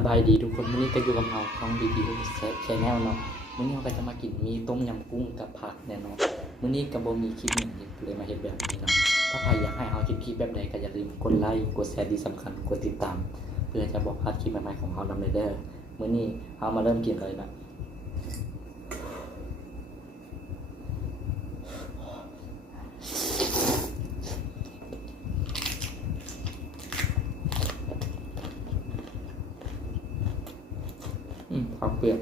สบายดีทุกคนวันนี้ก็อยู่กับเราช่อง BTU Channel เนาะวันนี้เราก็จะมากินมีต้มยำกุ้งกับผักแน่นอนวันนี้ก็บ่มีคลิปหนึ่งเลยมาเฮ็ดแบบนี้เนาะถ้าใครอยากให้เราเฮ็ดคลิปแบบใดก็อย่าลืมกดไลค์กดแชร์ที่สำคัญกดติดตามเพื่อจะบอกพลาดคลิปใหม่ๆของเรานำเด้อมื้อนี้เรามาเริ่มกินเลยนะผักเปียก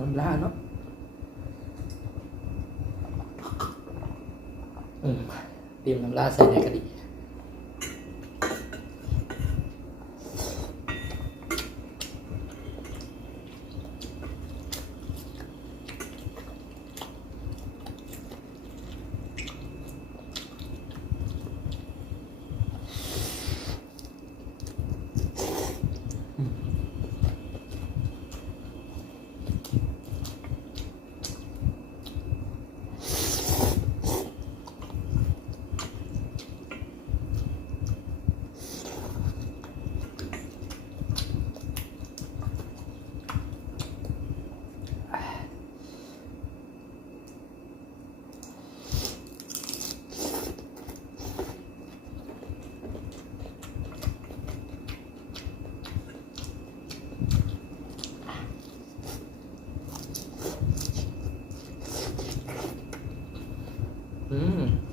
น้ำลาเนาะเตรียมน้ำลาใส่ในกระดิ่ง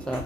ครับ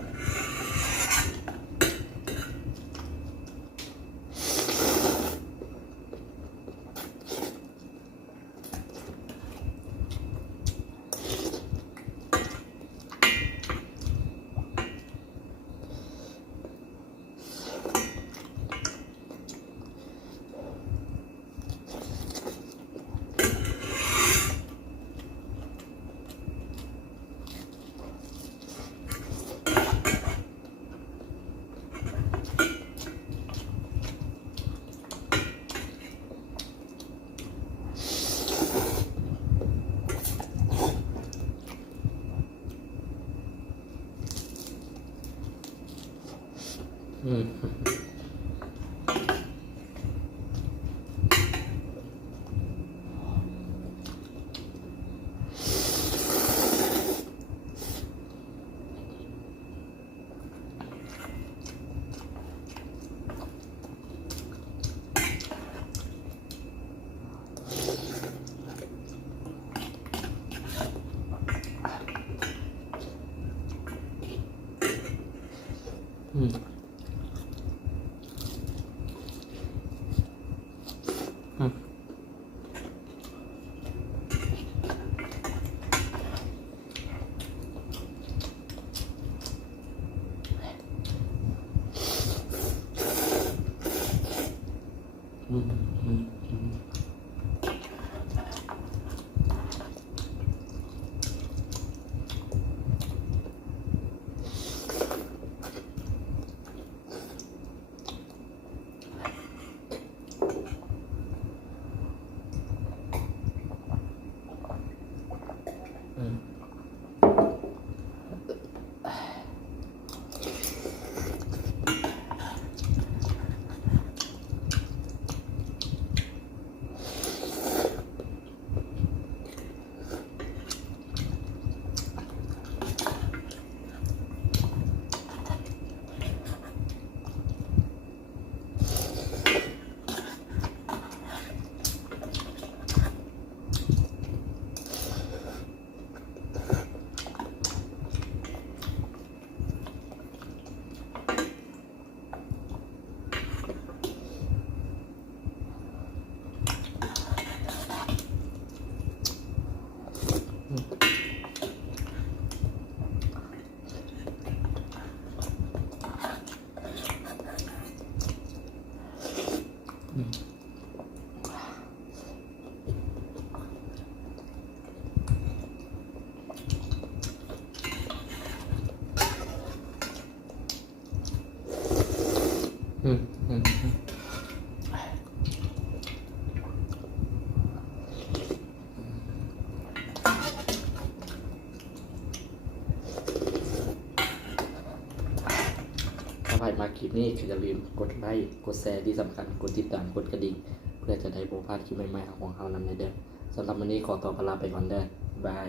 มาคลิปนี้ก็อย่าลืมกดไลค์กดแชร์ที่สำคัญกดติดตามกดกระดิ่งเพื่อจะได้บ่พลาดคลิปใหม่ๆของเรานำในเด้อสำหรับวันนี้ขอตัวลาไปก่อนเด้อบาย